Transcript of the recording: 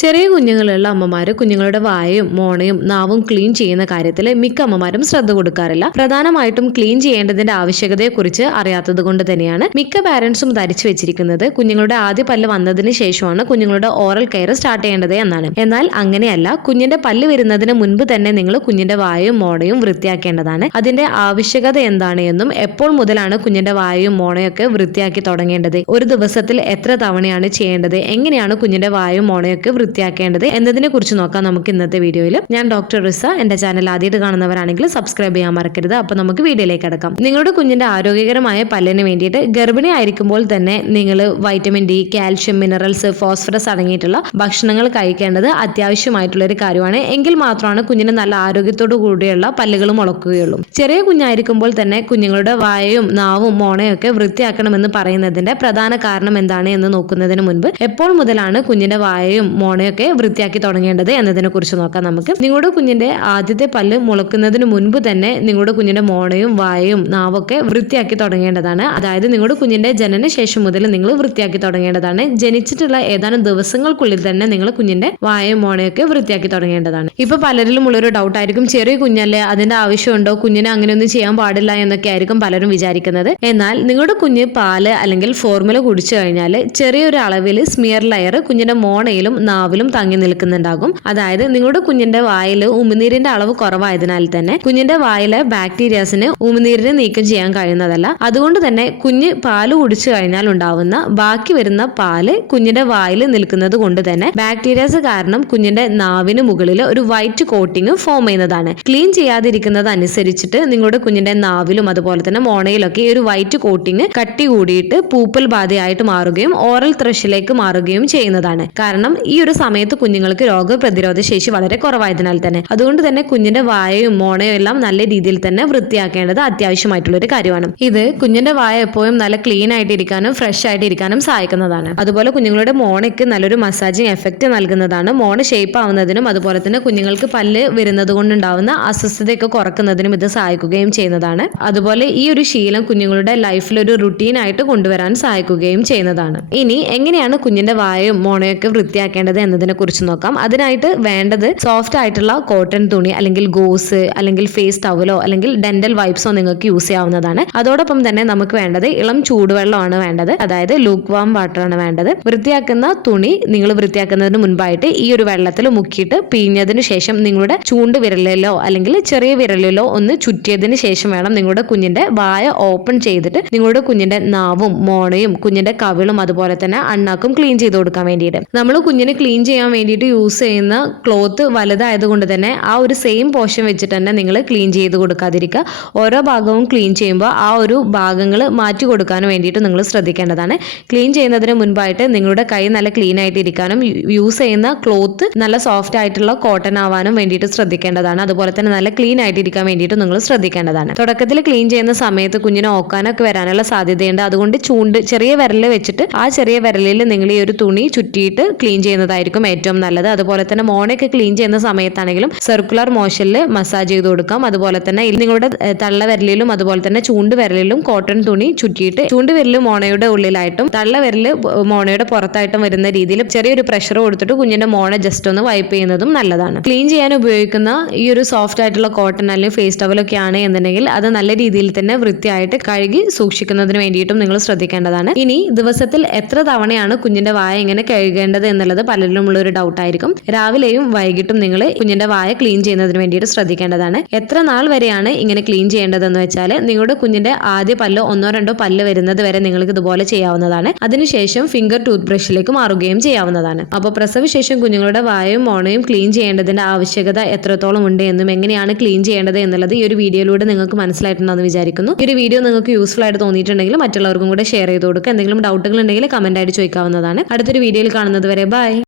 ചെറിയ കുഞ്ഞുങ്ങളുള്ള അമ്മമാർ കുഞ്ഞുങ്ങളുടെ വായയും മോണയും നാവും ക്ലീൻ ചെയ്യുന്ന കാര്യത്തിൽ മിക്ക അമ്മമാരും ശ്രദ്ധ കൊടുക്കാറില്ല. പ്രധാനമായിട്ടും ക്ലീൻ ചെയ്യേണ്ടതിന്റെ ആവശ്യകതയെക്കുറിച്ച് അറിയാത്തത് കൊണ്ട് തന്നെയാണ് മിക്ക പാരന്റ്സും ധരിച്ചു വെച്ചിരിക്കുന്നത് കുഞ്ഞുങ്ങളുടെ ആദ്യ പല്ല് വന്നതിന് ശേഷമാണ് കുഞ്ഞുങ്ങളുടെ ഓറൽ കെയർ സ്റ്റാർട്ട് ചെയ്യേണ്ടത് എന്നാണ്. എന്നാൽ അങ്ങനെയല്ല കുഞ്ഞിന്റെ പല്ല് വരുന്നതിന് മുൻപ് തന്നെ നിങ്ങൾ കുഞ്ഞിന്റെ വായയും മോണയും വൃത്തിയാക്കേണ്ടതാണ്. അതിന്റെ ആവശ്യകത എന്താണ് എന്നും എപ്പോൾ മുതലാണ് കുഞ്ഞിന്റെ വായയും മോണയൊക്കെ വൃത്തിയാക്കി തുടങ്ങേണ്ടത്? ഒരു ദിവസത്തിൽ എത്ര തവണയാണ് ചെയ്യേണ്ടത്? എങ്ങനെയാണ് കുഞ്ഞിന്റെ വായും മോണയൊക്കെ വൃത്തിയാക്കേണ്ടത് എന്നതിനെ കുറിച്ച് നോക്കാം നമുക്ക് ഇന്നത്തെ വീഡിയോയിൽ ഞാൻ ഡോക്ടർ റിസ. എന്റെ ചാനൽ ആദ്യമായിട്ട് കാണുന്നവരാണെങ്കിൽ സബ്സ്ക്രൈബ് ചെയ്യാൻ മറക്കരുത്. അപ്പൊ നമുക്ക് വീഡിയോയിലേക്ക് കിടക്കാം. നിങ്ങളുടെ കുഞ്ഞിന്റെ ആരോഗ്യകരമായ പല്ലിന് വേണ്ടിയിട്ട് ഗർഭിണി ആയിരിക്കുമ്പോൾ തന്നെ നിങ്ങൾ vitamin D calcium minerals phosphorus അടങ്ങിയിട്ടുള്ള ഭക്ഷണങ്ങൾ കഴിക്കേണ്ടത് അത്യാവശ്യമായിട്ടുള്ള ഒരു കാര്യമാണ്. എങ്കിൽ മാത്രമാണ് കുഞ്ഞിന് നല്ല ആരോഗ്യത്തോടു കൂടിയുള്ള പല്ലുകൾ മുളക്കുകയുള്ളൂ. ചെറിയ കുഞ്ഞായിരിക്കുമ്പോൾ തന്നെ കുഞ്ഞുങ്ങളുടെ വായയും നാവും മോണയും ഒക്കെ വൃത്തിയാക്കണമെന്ന് പറയുന്നതിന്റെ പ്രധാന കാരണം എന്താണ് എന്ന് നോക്കുന്നതിന് മുൻപ് എപ്പോൾ മുതലാണ് കുഞ്ഞിന്റെ വായയും മോണയൊക്കെ വൃത്തിയാക്കി തുടങ്ങേണ്ടത് എന്നതിനെ കുറിച്ച് നോക്കാം നമുക്ക്. നിങ്ങളുടെ കുഞ്ഞിന്റെ ആദ്യത്തെ പല്ല് മുളക്കുന്നതിന് മുൻപ് തന്നെ നിങ്ങളുടെ കുഞ്ഞിന്റെ മോണയും വായയും നാവൊക്കെ വൃത്തിയാക്കി തുടങ്ങേണ്ടതാണ്. അതായത് നിങ്ങളുടെ കുഞ്ഞിന്റെ ജനന ശേഷം മുതൽ നിങ്ങൾ വൃത്തിയാക്കി തുടങ്ങേണ്ടതാണ്. ജനിച്ചിട്ടുള്ള ഏതാനും ദിവസങ്ങൾക്കുള്ളിൽ തന്നെ നിങ്ങൾ കുഞ്ഞിന്റെ വായയും മോണയൊക്കെ വൃത്തിയാക്കി തുടങ്ങേണ്ടതാണ്. ഇപ്പൊ പലരിലും ഉള്ളൊരു ഡൗട്ട് ആയിരിക്കും ചെറിയ കുഞ്ഞല്ലേ അതിന്റെ ആവശ്യമുണ്ടോ? കുഞ്ഞിനെ അങ്ങനെയൊന്നും ചെയ്യാൻ പാടില്ല എന്നൊക്കെ ആയിരിക്കും പലരും വിചാരിക്കുന്നത്. എന്നാൽ നിങ്ങളുടെ കുഞ്ഞ് പാൽ അല്ലെങ്കിൽ ഫോർമുല കുടിച്ചു കഴിഞ്ഞാൽ ചെറിയൊരു അളവിൽ സ്മിയർ ലെയർ കുഞ്ഞിന്റെ മോണയിലും നാവിലും തങ്ങി നിൽക്കുന്നുണ്ടാകും. അതായത് നിങ്ങളുടെ കുഞ്ഞിന്റെ വായിൽ ഉമിനീരിന്റെ അളവ് കുറവായതിനാൽ തന്നെ കുഞ്ഞിന്റെ വായിലെ ബാക്ടീരിയാസിന് ഉമിനീരിനെ നീക്കം ചെയ്യാൻ കഴിയുന്നതല്ല. അതുകൊണ്ട് തന്നെ കുഞ്ഞ് പാൽ കുടിച്ചു കഴിഞ്ഞാൽ ഉണ്ടാവുന്ന ബാക്കി വരുന്ന പാൽ കുഞ്ഞിന്റെ വായിൽ നിൽക്കുന്നത് കൊണ്ട് തന്നെ ബാക്ടീരിയാസ് കാരണം കുഞ്ഞിന്റെ നാവിന് മുകളിൽ ഒരു വൈറ്റ് കോട്ടിങ് ഫോം ചെയ്യുന്നതാണ്. ക്ലീൻ ചെയ്യാതിരിക്കുന്നത് അനുസരിച്ചിട്ട് നിങ്ങളുടെ കുഞ്ഞിന്റെ നാവിലും അതുപോലെ തന്നെ മോണയിലൊക്കെ ഈ ഒരു വൈറ്റ് കോട്ടിങ് കട്ടി കൂടിയിട്ട് പൂപ്പൽ ബാധയായിട്ട് മാറുകയും ഓറൽ ത്രഷിലേക്ക് മാറുകയും ചെയ്യുന്നതാണ്. കാരണം ഈ ഒരു സമയത്ത് കുഞ്ഞുങ്ങൾക്ക് രോഗപ്രതിരോധ ശേഷി വളരെ കുറവായതിനാൽ തന്നെ. അതുകൊണ്ട് തന്നെ കുഞ്ഞിന്റെ വായയും മോണയും എല്ലാം നല്ല രീതിയിൽ തന്നെ വൃത്തിയാക്കേണ്ടത് അത്യാവശ്യമായിട്ടുള്ള ഒരു കാര്യമാണ്. ഇത് കുഞ്ഞിന്റെ വായ എപ്പോഴും നല്ല ക്ലീൻ ആയിട്ട് ഇരിക്കാനും ഫ്രഷ് ആയിട്ട് ഇരിക്കാനും സഹായിക്കുന്നതാണ്. അതുപോലെ കുഞ്ഞുങ്ങളുടെ മോണയ്ക്ക് നല്ലൊരു മസാജിങ് എഫക്റ്റ് നൽകുന്നതാണ്. മോണ ഷേപ്പ് ആവുന്നതിനും അതുപോലെ തന്നെ കുഞ്ഞുങ്ങൾക്ക് പല്ല് വരുന്നത് കൊണ്ടുണ്ടാവുന്ന അസ്വസ്ഥതയൊക്കെ കുറക്കുന്നതിനും ഇത് സഹായിക്കുകയും ചെയ്യുന്നതാണ്. അതുപോലെ ഈ ഒരു ശീലം കുഞ്ഞുങ്ങളുടെ ലൈഫിൽ ഒരു റുട്ടീൻ ആയിട്ട് കൊണ്ടുവരാൻ സഹായിക്കുകയും ചെയ്യുന്നതാണ്. ഇനി എങ്ങനെയാണ് കുഞ്ഞിന്റെ വായയും മോണയൊക്കെ വൃത്തിയാക്കേണ്ടത് എന്നതിനെ കുറിച്ച് നോക്കാം. അതിനായിട്ട് വേണ്ടത് സോഫ്റ്റ് ആയിട്ടുള്ള കോട്ടൺ തുണി അല്ലെങ്കിൽ ഗോസ് അല്ലെങ്കിൽ ഫേസ് ടവലോ അല്ലെങ്കിൽ ഡെന്റൽ വൈപ്സോ നിങ്ങൾക്ക് യൂസ് ചെയ്യാവുന്നതാണ്. അതോടൊപ്പം തന്നെ നമുക്ക് വേണ്ടത് ഇളം ചൂടുവെള്ളമാണ് വേണ്ടത്. അതായത് ലൂക്ക് വാം വാട്ടർ ആണ് വേണ്ടത്. വൃത്തിയാക്കുന്ന തുണി നിങ്ങൾ വൃത്തിയാക്കുന്നതിന് മുൻപായിട്ട് ഈ ഒരു വെള്ളത്തിൽ മുക്കിയിട്ട് പിഴിഞ്ഞതിന് ശേഷം നിങ്ങളുടെ ചൂണ്ട് വിരലിലോ അല്ലെങ്കിൽ ചെറിയ വിരലിലോ ഒന്ന് ചുറ്റിയതിന് ശേഷം വേണം നിങ്ങളുടെ കുഞ്ഞിന്റെ വായ ഓപ്പൺ ചെയ്തിട്ട് നിങ്ങളുടെ കുഞ്ഞിന്റെ നാവും മോണയും കുഞ്ഞിന്റെ കവിളും അതുപോലെ തന്നെ അണ്ണാക്കും ക്ലീൻ ചെയ്ത് കൊടുക്കാൻ വേണ്ടിയിട്ട്. നമ്മൾ കുഞ്ഞിനെ ക്ലീൻ ചെയ്യാൻ വേണ്ടിയിട്ട് യൂസ് ചെയ്യുന്ന ക്ലോത്ത് വലുതായതുകൊണ്ട് തന്നെ ആ ഒരു സെയിം പോർഷൻ വെച്ചിട്ട് തന്നെ നിങ്ങൾ ക്ലീൻ ചെയ്ത് കൊടുക്കാതിരിക്കുക. ഓരോ ഭാഗവും ക്ലീൻ ചെയ്യുമ്പോൾ ആ ഒരു ഭാഗങ്ങൾ മാറ്റി കൊടുക്കാൻ വേണ്ടിയിട്ട് നിങ്ങൾ ശ്രദ്ധിക്കേണ്ടതാണ്. ക്ലീൻ ചെയ്യുന്നതിന് മുൻപായിട്ട് നിങ്ങളുടെ കൈ നല്ല ക്ലീൻ ആയിട്ട് ഇരിക്കാനും യൂസ് ചെയ്യുന്ന ക്ലോത്ത് നല്ല സോഫ്റ്റ് ആയിട്ടുള്ള കോട്ടൺ ആവാനും വേണ്ടിയിട്ട് ശ്രദ്ധിക്കേണ്ടതാണ്. അതുപോലെ തന്നെ നല്ല ക്ലീൻ ആയിട്ട് ഇരിക്കാൻ വേണ്ടിയിട്ട് നിങ്ങൾ ശ്രദ്ധിക്കേണ്ടതാണ്. തുടക്കത്തിൽ ക്ലീൻ ചെയ്യുന്ന സമയത്ത് കുഞ്ഞിന് ഓക്കാനൊക്കെ വരാനുള്ള സാധ്യതയുണ്ട്. അതുകൊണ്ട് ചൂണ്ട് ചെറിയ വിരൽ വെച്ചിട്ട് ആ ചെറിയ വിരലിൽ നിങ്ങൾ ഈ ഒരു തുണി ചുറ്റിയിട്ട് ക്ലീൻ ചെയ്യുന്നതായിരിക്കും ഏറ്റവും നല്ലത്. അതുപോലെ തന്നെ മോണയൊക്കെ ക്ലീൻ ചെയ്യുന്ന സമയത്താണെങ്കിലും സർക്കുലർ മോഷനിൽ മസാജ് ചെയ്ത് കൊടുക്കാം. അതുപോലെ തന്നെ നിങ്ങളുടെ തള്ള വിരലിലും അതുപോലെ തന്നെ ചൂണ്ട് വിരലിലും കോട്ടൺ തുണി ചുറ്റിയിട്ട് ചൂണ്ട് വിരൽ മോണയുടെ ഉള്ളിലായിട്ടും തള്ള വിരൽ മോണയുടെ പുറത്തായിട്ടും വരുന്ന രീതിയിൽ ചെറിയൊരു പ്രഷർ കൊടുത്തിട്ട് കുഞ്ഞിന്റെ മോണ ജസ്റ്റ് ഒന്ന് വൈപ്പ് ചെയ്യുന്നതും നല്ലതാണ്. ക്ലീൻ ചെയ്യാൻ ഉപയോഗിക്കുന്ന ഈ ഒരു സോഫ്റ്റ് ആയിട്ടുള്ള കോട്ടൺ അല്ലെങ്കിൽ ഫേസ് ടവൽ ഒക്കെ ആണ് എന്നുണ്ടെങ്കിൽ അത് നല്ല രീതിയിൽ തന്നെ വൃത്തിയായിട്ട് കഴുകി സൂക്ഷിക്കുന്നതിന് വേണ്ടിയിട്ടും നിങ്ങൾ ശ്രദ്ധിക്കേണ്ടതാണ്. ഇനി ദിവസത്തിൽ എത്ര തവണയാണ് കുഞ്ഞിന്റെ വായ എങ്ങനെ കഴുകേണ്ടത് എന്നുള്ളത് പലരിലും ഉള്ള ഒരു ഡൗട്ട് ആയിരിക്കും. രാവിലെയും വൈകിട്ടും നിങ്ങൾ കുഞ്ഞിന്റെ വായ ക്ലീൻ ചെയ്യുന്നതിന് വേണ്ടിയിട്ട് ശ്രദ്ധിക്കേണ്ടതാണ്. എത്ര നാൾ വരെയാണ് ഇങ്ങനെ ക്ലീൻ ചെയ്യേണ്ടതെന്ന് വെച്ചാൽ നിങ്ങളുടെ കുഞ്ഞിന്റെ ആദ്യ പല്ലോ ഒന്നോ രണ്ടോ പല്ല് വരുന്നത് വരെ നിങ്ങൾക്ക് ഇതുപോലെ ചെയ്യാവുന്നതാണ്. അതിനുശേഷം ഫിംഗർ ടൂത്ത് ബ്രഷിലേക്ക് മാറുകയും ചെയ്യാവുന്നതാണ്. അപ്പോൾ പ്രസവശേഷം കുഞ്ഞുങ്ങളുടെ വായയും മോണയും ക്ലീൻ ചെയ്യേണ്ടതിന്റെ ആവശ്യകത എത്രത്തോളം ഉണ്ട് എന്നും എങ്ങനെയാണ് ക്ലീൻ ചെയ്യേണ്ടത് എന്നുള്ളത് ഈ ഒരു വീഡിയോയിലൂടെ നിങ്ങൾക്ക് മനസ്സിലായിട്ടുണ്ടെന്ന് വിചാരിക്കുന്നു. ഈ ഒരു വീഡിയോ നിങ്ങൾക്ക് യൂസ്ഫുൾ ആയിട്ട് തോന്നിയിട്ടുണ്ടെങ്കിൽ മറ്റുള്ളവർക്കും കൂടെ ഷെയർ ചെയ്ത് കൊടുക്കുക. എന്തെങ്കിലും ഡൗട്ടുകൾ ഉണ്ടെങ്കിൽ കമന്റ് ആയിട്ട് ചോദിക്കാവുന്നതാണ്. അടുത്തൊരു വീഡിയോയിൽ കാണുന്നത് വരെ ബൈ